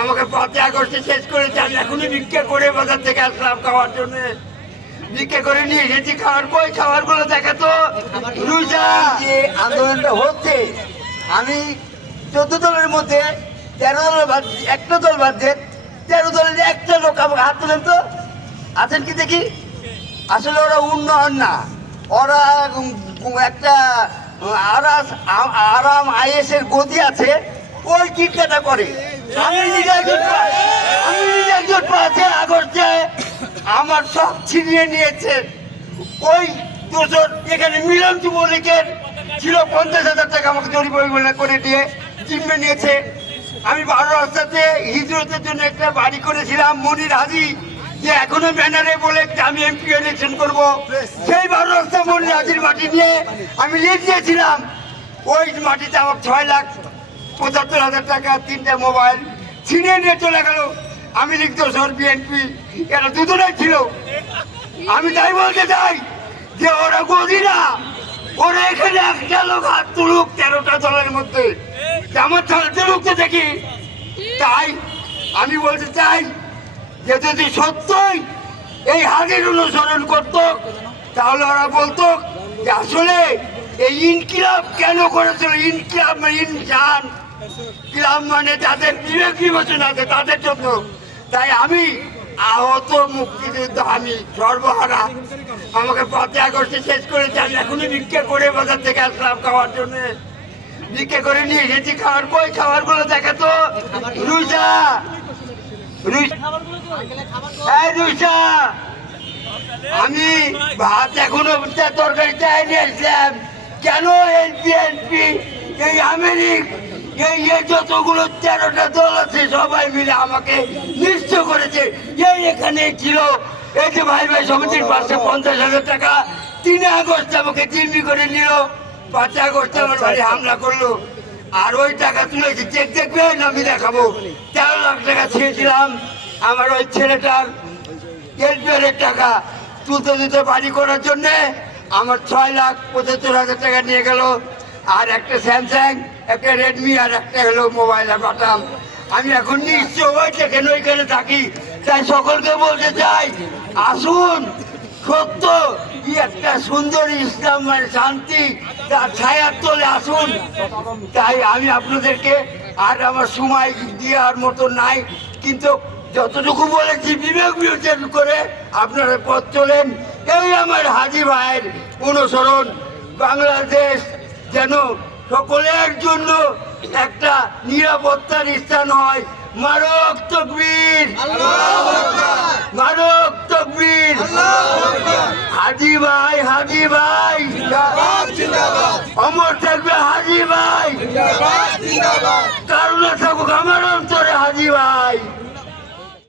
আমাকে 5ই আগস্টে শেষ করেছে। আমি এখনই ভিক্ষা করে বাজার থেকে আসলাম খাওয়ার জন্য। ভিক্ষা করে নিয়ে এসেছি খাওয়ার, কই খাবারগুলো দেখাতো। রুজা যে আন্দোলনটা হচ্ছে, আমি 14 দলের মধ্যে 13 দলের বাদ, একটা দল বাদ দিয়ে 13 দলের একটা লোক আমাকে হাত তোলেন তো, আছেন কি দেখি। আসলে ওরা উন্নয়ন না, ওরা একটা আরাম আইএসের গতি আছে, ওই চিন্তাটা করে। আমি নিজে একজন 5ই আগস্টে আমার সব ছিনিয়ে নিয়েছে। ওই দোষর এখানে মিলন যুবলীগের ছিল, 50,000 টাকা আমাকে জরিমানা করে দিয়ে জিম্মে নিয়েছে। আমি 12 রাস্তাতে হিজরতের জন্য একটা বাড়ি করেছিলাম মনির হাজি, যে এখনো ব্যানারে বলে আমি এমপি ইলেকশন করবো। সেই 12 রাস্তা মনির হাজির মাটি নিয়ে আমি লিড দিয়েছিলাম। ওই মাটিতে আমার 6,75,000 টাকা, 3টা মোবাইল ছিনিয়ে নিয়ে চলে গেল। আমি লিখতো সর বিএনপি, এরা দুজনেই ছিল। আমি তাই বলতে চাই যে ওরা গদি না, ওরা এখানে একটা লোক হাত তুলুক 13টা দলের মধ্যে, আমার তুলুকতে দেখি। তাই আমি বলতে চাই যে যদি সত্যই এই হাজির অনুসরণ করত, তাহলে ওরা বলতো যে আসলে এই ইনকিলাব কেন করেছিল। ইনকিলাব মানে ইনসান, কিলাব মানে যাদের বিবেক বিবেচনা আছে তাদের জন্য। তাই আমি আহত মুক্তিযুদ্ধ, আমি সর্বহারা, আমাকে 5ই আগস্টে শেষ করেছে। আমি এখনই ভিক্ষা করে বাজার থেকে আসলাম খাওয়ার জন্য। ভিক্ষা করে নিয়ে এসেছি খাওয়ার, কই খাবারগুলো দেখাতো। রুজা রুজা আমি ভাত এখনো তরকারি চাই নিয়ে আসলাম। কেন এই বিএনপি, এই আমেরিক, এই যতগুলো 13টা দল আছে সবাই মিলে আমাকে নিশ্চয় করেছে। এই এখানে ছিল এই যে ভাই ভাই সমিতির পাশে 50,000 টাকা 3 আগস্ট আমাকে জিম্মি করে নিল। 5ই আগস্ট আমার বাড়ি হামলা করলো। আর ওই টাকা তুলেছি, চেক দেখবেন আমি দেখাবো। 13 লাখ টাকা ছিঁড়েছিলাম আমার ওই ছেলেটার এলপিএলের টাকা তুলতে দিতে বাড়ি করার জন্যে। আমার 6,75,000 টাকা নিয়ে গেল। আর একটা স্যামসাং, একটা রেডমি, আর একটা হলো মোবাইল পাঠাম। আমি এখন নিশ্চয় ওই দেখেন ওইখানে থাকি। তাই সকলকে বলতে চাই, আসুন, সত্য কি একটা সুন্দর ইসলাম মানে শান্তি, তার ছায়ার তলে আসুন। তাই আমি আপনাদেরকে আর আমার সময় দেওয়ার মতো নাই, কিন্তু যতটুকু বলেছি বিবেক বিবেচন করে আপনারা পথ চলেন। এই আমার হাজী ভাইয়ের অনুসরণ। বাংলাদেশ যেন সকলের জন্য একটা নিরাপত্তার স্থান হয়। মারক তকবীর, মারক তকবীর। হাজী ভাই, হাজী ভাই অমর থাকবে, হাজী ভাই কারণে থাকুক আমার অন্তরে, হাজী ভাই।